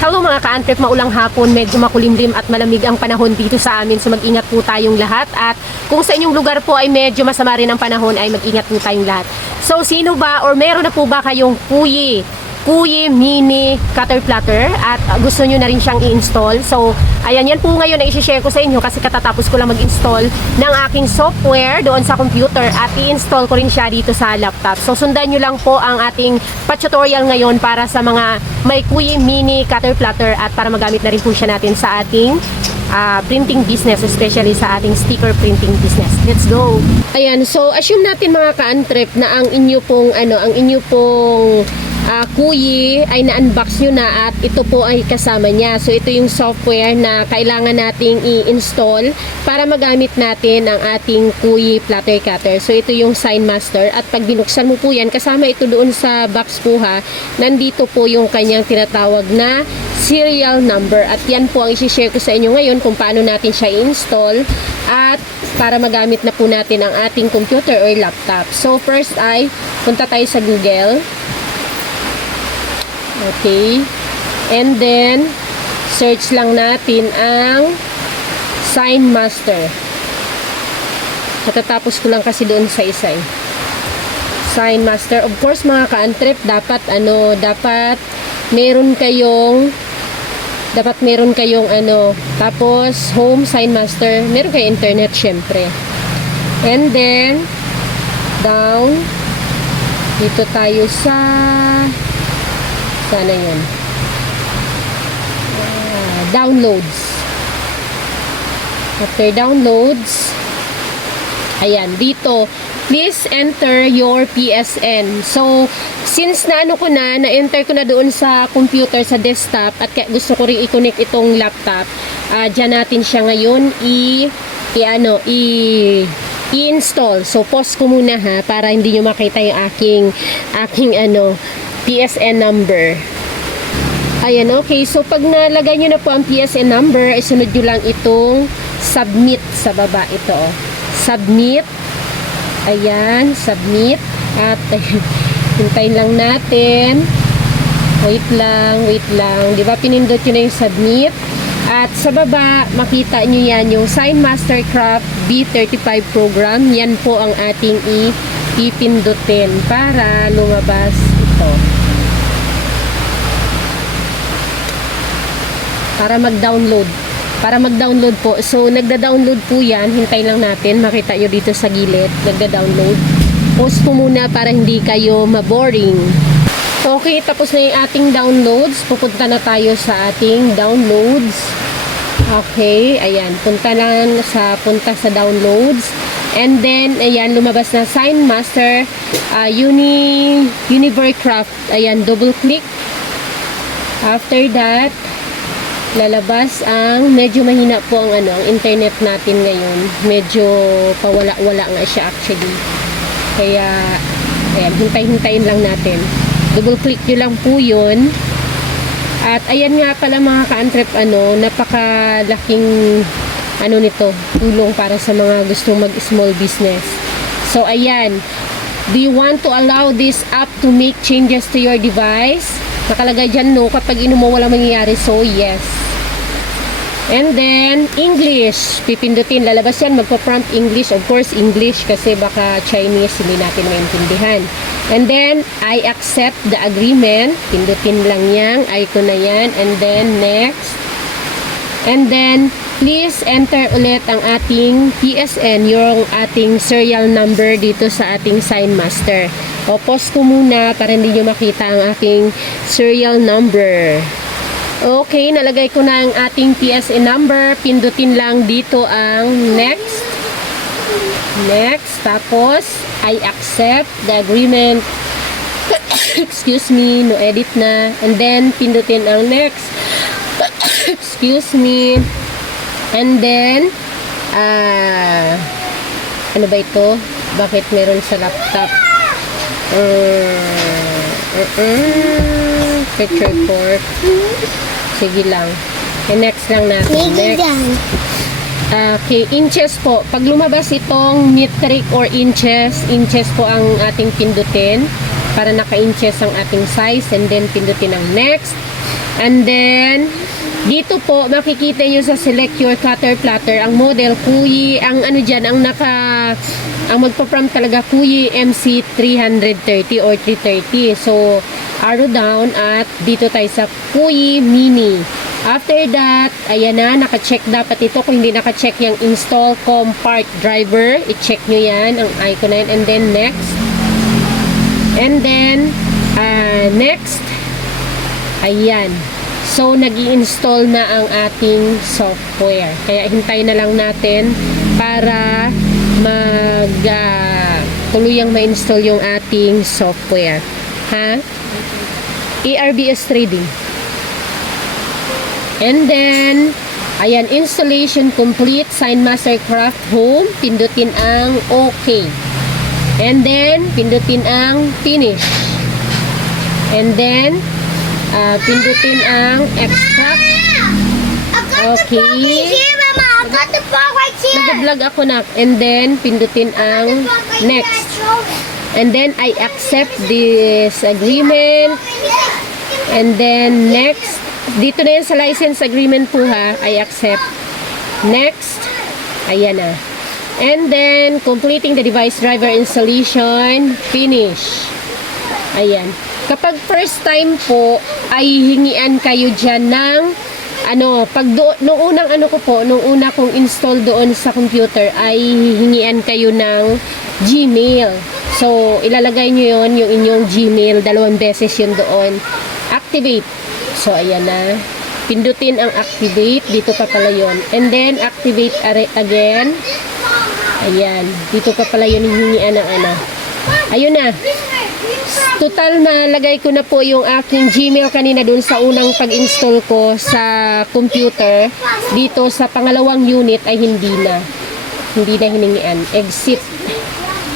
Hello mga ka-antrep, maulang hapon, medyo makulimlim at malamig ang panahon dito sa amin. So mag-ingat po tayong lahat at kung sa inyong lugar po ay medyo masama rin ang panahon ay mag-ingat po tayong lahat. So sino ba or meron na po ba kayong Kuyi Mini Cutter Platter at gusto nyo na rin siyang i-install? So ayan, yan po ngayon na i-share ko sa inyo kasi katatapos ko lang mag-install ng aking software doon sa computer at i-install ko rin siya dito sa laptop. So sundan nyo lang po ang ating tutorial ngayon para sa mga may Kuyi Mini Cutter Platter at para magamit na rin po siya natin sa ating printing business, especially sa ating sticker printing business. Let's go! Ayan, so assume natin mga ka-antrep na ang inyo pong Kuyi ay na-unbox nyo na at ito po ay kasama niya. So ito yung software na kailangan nating i-install para magamit natin ang ating Kuyi Platter Cutter. So ito yung Sign Master at pag binuksan mo po yan, kasama ito doon sa box po ha, nandito po yung kanyang tinatawag na serial number at yan po ang i-share ko sa inyo ngayon kung paano natin siya i-install at para magamit na po natin ang ating computer or laptop. So first ay punta tayo sa Google. Okay. And then, search lang natin ang Sign Master. Katatapos ko lang kasi doon sa isa eh. Sign Master. Of course, mga ka-antrep, dapat meron kayong tapos Home Sign Master. Meron kayong internet, syempre. And then, down. Dito tayo sa sana yun. Downloads. After downloads, ayan, dito, please enter your PSN. So, since na-enter ko na doon sa computer, sa desktop, at gusto ko rin i-connect itong laptop, dyan natin siya ngayon i-install. So, pause ko muna ha, para hindi nyo makita yung aking PSN number. Ayan, okay. So, pag nalagay nyo na po ang PSN number, isunod nyo lang itong submit sa baba. Ito, oh. Submit. Ayan, submit. At, hintayin lang natin. Wait lang. Di ba, pinindot nyo na yung submit. At sa baba, makita nyo yan, yung Sign Master Craft B35 program. Yan po ang ating ipindutin para lumabas ito. Para mag-download po. So, nagda-download po yan. Hintay lang natin. Makita nyo dito sa gilid. Nagda-download. Pause po muna para hindi kayo maboring. Okay, tapos na yung ating downloads. Pupunta na tayo sa ating downloads. Okay, ayan. Punta sa downloads. And then, ayan, lumabas na Sign Master Univercraft. Ayan, double click. After that, lalabas ang medyo mahina po ang ang internet natin ngayon. Medyo pawala-wala nga siya actually. Kaya, ayan, hintay-hintayin lang natin. Double click nyo lang po yun. At ayan nga pala mga ka-antrep, napakalaking nito, tulong para sa mga gustong mag-small business. So ayan, do you want to allow this app to make changes to your device? Nakalagay dyan no, kapag mo walang mangyayari. So yes. And then English, pipindutin, lalabas yan, magpa-prompt English, of course English kasi baka Chinese hindi natin maintindihan. And then I accept the agreement, pindutin lang yang icon na yan, and then next. And then please enter ulit ang ating PSN, yung ating serial number dito sa ating Sign Master. O pause ko muna para hindi nyo makita ang aking serial number. Okay, nalagay ko na ang ating PSN number. Pindutin lang dito ang next. Next. Tapos, I accept the agreement. Excuse me, no edit na. And then, pindutin ang next. Excuse me. And then, ano ba ito? Bakit meron sa laptop? Picture report. Sige lang. Next lang natin. Next. Okay, inches po. Pag lumabas itong metric or inches po ang ating pindutin para naka-inches ang ating size, and then pindutin ang next. And then, dito po, makikita nyo sa select your cutter platter, ang model, Kuyi, ang ano dyan, ang magpa-prompt talaga, Kuyi MC330 or 330. So, arrow down at dito tayo sa Kuyi Mini. After that, ayan na, naka-check dapat ito. Kung hindi naka-check yung install part driver, i-check nyo yan, ang icon na yan. And then, next. And then, next, ayan. So, nag-i-install na ang ating software. Kaya, hintayin na lang natin para tuluyang ma-install yung ating software. Ha? ERBS Trading. And then, ayan, installation complete, Sign Mastercraft Home. Pindutin ang OK. And then, pindutin ang Finish. And then, pindutin ang Extract. Okay. Nag-vlog ako na. And then, pindutin ang Next. And then, I accept this agreement. And then, next. Dito na yan sa license agreement po ha. I accept. Next. Ayan na. And then, completing the device driver installation. Finish. Ayan. Kapag first time po, ay hingian kayo dyan ng nung una kong install doon sa computer, ay hingian kayo ng Gmail. So, ilalagay nyo yon yung inyong Gmail, 2 beses yun doon. Activate. So, ayan na. Pindutin ang activate. Dito pa pala yun. And then, activate again. Ayan. Dito pa pala yun hihingian ng Ayun na. Total na lagay ko na po yung aking Gmail kanina dun sa unang pag-install ko sa computer. Dito sa pangalawang unit ay hindi na hiningian. Exit.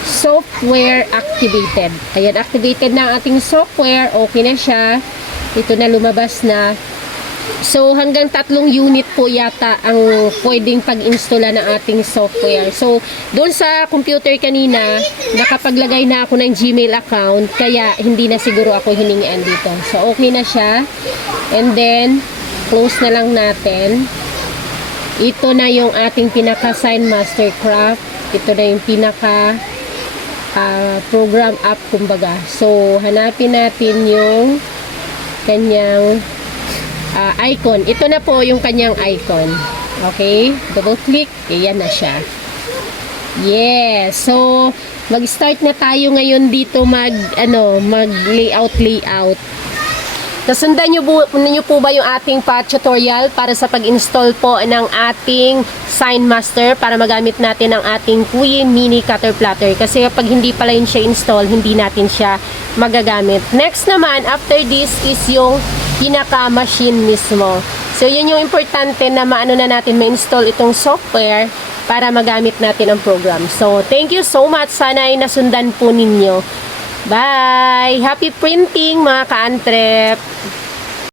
Software activated. Ayan, activated na ang ating software. Okay na siya. Ito na, lumabas na. So, hanggang 3 unit po yata ang pwedeng pag-installa ng ating software. So, doon sa computer kanina, nakapaglagay na ako ng Gmail account, kaya hindi na siguro ako hiningian dito. So, okay na siya. And then, close na lang natin. Ito na yung ating pinaka-Sign Mastercraft. Ito na yung pinaka program app, kumbaga. So, hanapin natin yung kanyang icon. Ito na po yung kanyang icon. Okay? Double click. Ayan na siya. Yes. So, mag-start na tayo ngayon dito mag-layout. Nasundan niyo po ba yung ating tutorial para sa pag-install po ng ating Sign Master para magamit natin ang ating Kuyi Mini Cutter Platter? Kasi kapag hindi pala yun siya install, hindi natin siya magagamit. Next naman, after this is yung pinaka-machine mismo. So, yun yung importante na maano na natin ma-install itong software para magamit natin ang program. So, thank you so much. Sana ay nasundan po ninyo. Bye! Happy printing mga ka-antrep!